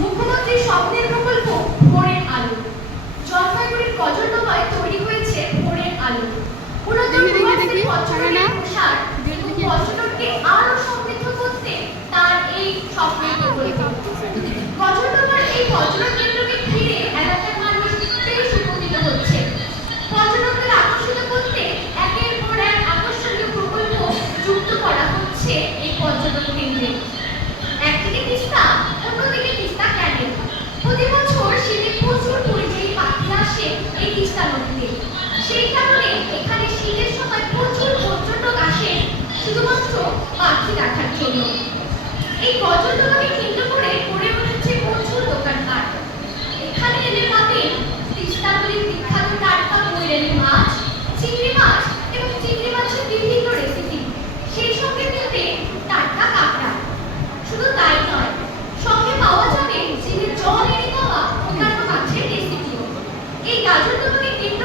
মুখ্যমন্ত্রীর স্বপ্নের প্রকল্প ভোরের আলো। জলপাইগুড়ির গজলডোবায় তৈরি হয়েছে ভোরের আলো। পুরাতন পর্যটনের প্রসার এবং পর্যটনকে আরো সমৃদ্ধ করতে তার এই স্বপ্নের প্রকল্প। গজলডোবার এই পর্যটন কেন্দ্রকে ঘিরে এলাকার মানুষ বেশ উপকৃত হচ্ছে। পর্যটকদের আকর্ষিত করতে একের পর এক আকর্ষণীয় প্রকল্প যুক্ত করা হচ্ছে এই পর্যটন কেন্দ্রে। একদিকে তিস্তা, অন্যদিকে তিস্তা ক্যানেল। প্রতি বছর শীতে প্রচুর পরিযায়ী পাখি আসে এই তিস্তা নদীতে। সেই কারণে এখানে শীতের সময় প্রচুর পর্যটক আসে শুধুমাত্র পাখি দেখার জন্য। এই গজলডোবাকে কেন্দ্র করে গড়ে উঠেছে প্রচুর দোকানপাট। এখানে এলে পাবেন তিস্তা নদীর বিখ্যাত টাটকা বৈরাগী মাছ, চিংড়ি মাছ এবং চিংড়ি মাছের বিভিন্ন রেসিপি। সেই সঙ্গে মিলবে টাটকা কাঁকড়া। শুধু তাই নয়, সঙ্গে পাওয়া যাবে চিংড়ির জল এনে দেওয়া অন্যান্য মাছের রেসিপিও। এই গজলডোবাকে কেন্দ্র